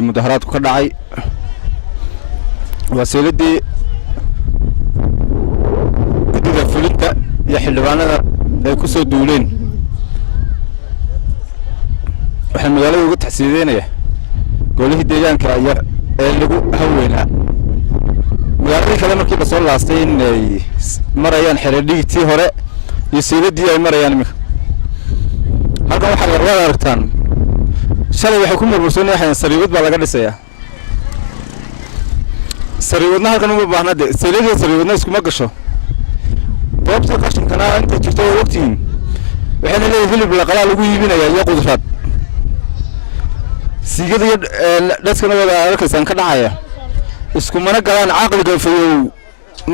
المظاهرات كدعي وسيلدي جديدة فلنتا يحلبانا ay ku soo duuleen waxaan magaalada ugu taxsiideynaya goolihii deegaanka ayaa lagu haweenaa magaalada kale markii la soo laastay in ay marayaan xeradhigtii hore iyo siiladii ay marayaan imika halkan waxaa laga aragtaan shalay waxay ku murmursanayaan sariibad baa laga dhisayaa sariibadna halkan uma baahna de sariibadna iskuma gasho goobta qashinkana inta jirto waqtigiin waxayna leeyihiin hilib la qalaa lagu iibinayaa iyo qudrad siigada iyo dadkana wada arkaysan ka dhacaya isku mana galaan aqliga fayow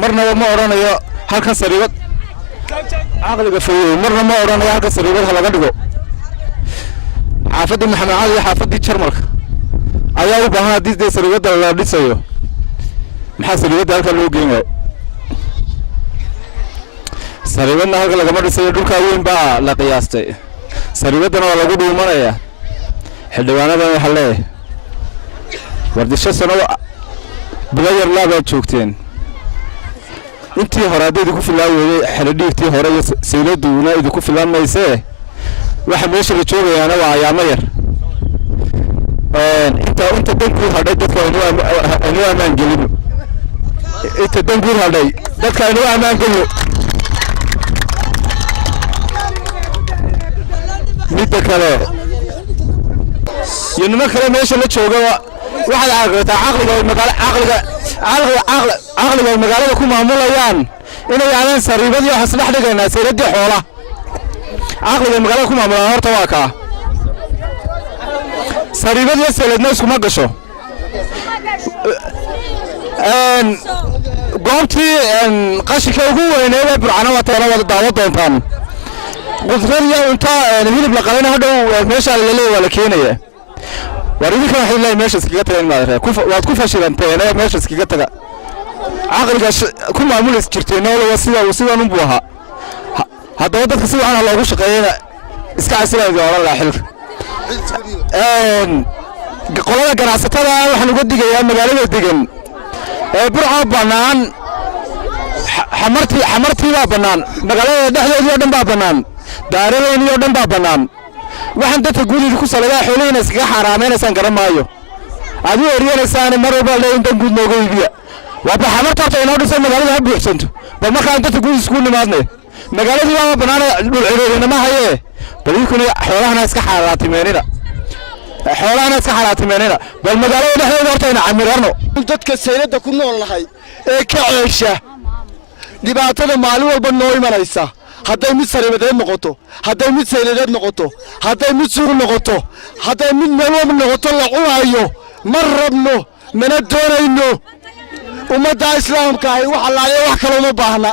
marna ma oranayo halkan sariibad aqliga fayow marna ma oranayo halkan sariibad laga dhigo xaafadii maxamed cali iyo xaafadii jarmalka ayaa u baahan hadii sariibada la dhisayo maxaa sariibada halkan loo geeyay sariibadna halka laga dhisayo dhulka weyn baa la qiyaastay sariibadana waa lagu dhuumanaya xildhibaanadan waxa leeyahay wardisho sano bilayar laaba joogteen intii hore adeed ku filaayay xeladhiigtii hore iyo sayladuna idin ku filaamayse waxa meesha la joogayaana waa ayaamo yar inta danguur hadhay dadka inuu amaan gelin inta danguur hadhay dadka inuu amaan gelin midda kale yinma kale meesha la jooga waxa la arkaa aqliga magaalada ku maamulayaan inay yaalaan sariibad iyo xasnax dhigayna sayladii xoolaha aqliga magaalada ku maamulayaan horta waa ka sariibad iyo sayladna iskuma gasho goobtii qashinka ugu weyneed ee burcana waa toona wada daawo doontaan qudradiya inta hilib la qalana hadhow meesha la leeyahay wala keenaya waridinka waxa ilaa meesha iskaga tagaan maadare waad ku fashilanteen meesha iskaga taga aqliga ku maamulis jirtay nolol sidaan u buuha hadda dadka si waxaan loogu shaqeeyay iska casirayay oran la xilka qolada ganacsatada waxaan uga digayaa magaalada degan burco banaan xamartii baa banaan magaalada dhexdeeda dhan baa banaan daaradeen iyo dhan baa banaan waxaan dadka guudida ku salaadaa xoolaheena iskaga xaraameynaysan garamaayo adii oriyanaysaan mar walba leeyin dan guud nooga iibiya waa xamarta inoo dhisay magaalada ha buuxsanto bal markaan dadka guud isku nimaadnay magaalada waa banaan dhul ciideena ma haye baliikuna xoolahana iska xalaatimeynina bal magaalada dhexdeeda horta ina camirano dadka saylada ku nool lahay ee ka ceesha dhibaatada maalin walba noo imanaysa hadday mid sariibadeed noqoto hadday mid sayladeed noqoto hadday mid suuq noqoto hadday mid meelwaba noqoto la cunayo ma rabno mana doonayno ummadda islaamka ay wax allaale wax kale uma baahna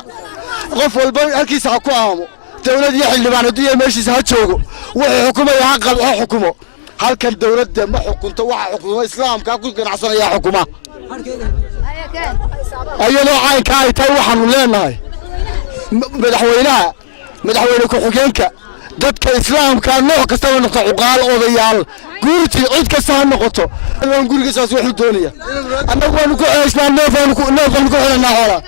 qof walba halkiisa ha ku aamo dawlad iyo xildhibaan haddii ay meeshiisa ha joogo wuxuu xukumaya ha xukumo halkan dawladda ma xukunto waxa xukumo islaamka ku ganacsanaya xukuma ayadoo caynka ay tahay waxaanu leenahay madaxweyne ku-xigeenka dadka islaamka nooc kastaba noqdo cuqaal odayaal guurti cid kasta ha noqoto aan gurigiisaas wuxuu doonaya annagu waanu ku ceeshnaa neefaan ku xidhanaa xoolaa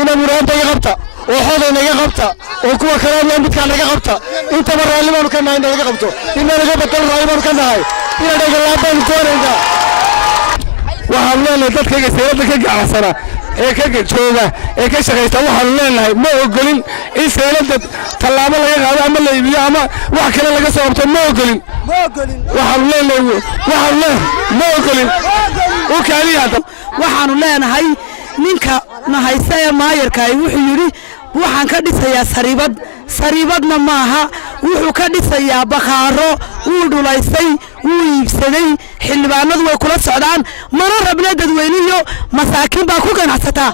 inaan muraanta iga qabta oo xodayna iga qabta oo kuwa kale la midkaan iga qabta intaba raalli baanu ka nahay inaga qabto inaan iga badal raalli baanu ka nahay inaan iga laabaan doonaynaa waxaan leenahay dadkayga sayladda ka ganacsana ee ka jooga ee ka shaqeysta waxaan leenahay ma ogolin in sayladda tallaabo laga qaado ama la iibiyo ama wax kale laga soo qabto ma ogolin waxaan leenahay ninka nahaysta ee maayarka wuxuu yiri waxaan ka dhisayaa sariibadna maaha wuxuu ka dhisayaa bakhaaro uu dhulaysay uu iibsaday xildhibaanadu way kula socdaan mana rabna dadweyniyo masaakiin baa ku ganacsata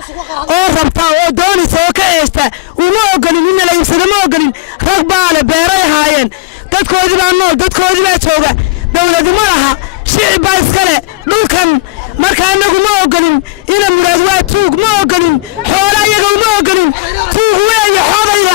oo rabta oo doonaysa oo ka eesta uma ogolin in la iibsado ma ogolin rag baa le beeray haayeen dadkoodii baa nool dadkoodii baa jooga dawladdu ma laha shicib baa iskale dhulkan marka anagu ma ogolin ina muraad waa tuug ma ogolin xoolo iyaga ma ogolin tuug weeye xoodayda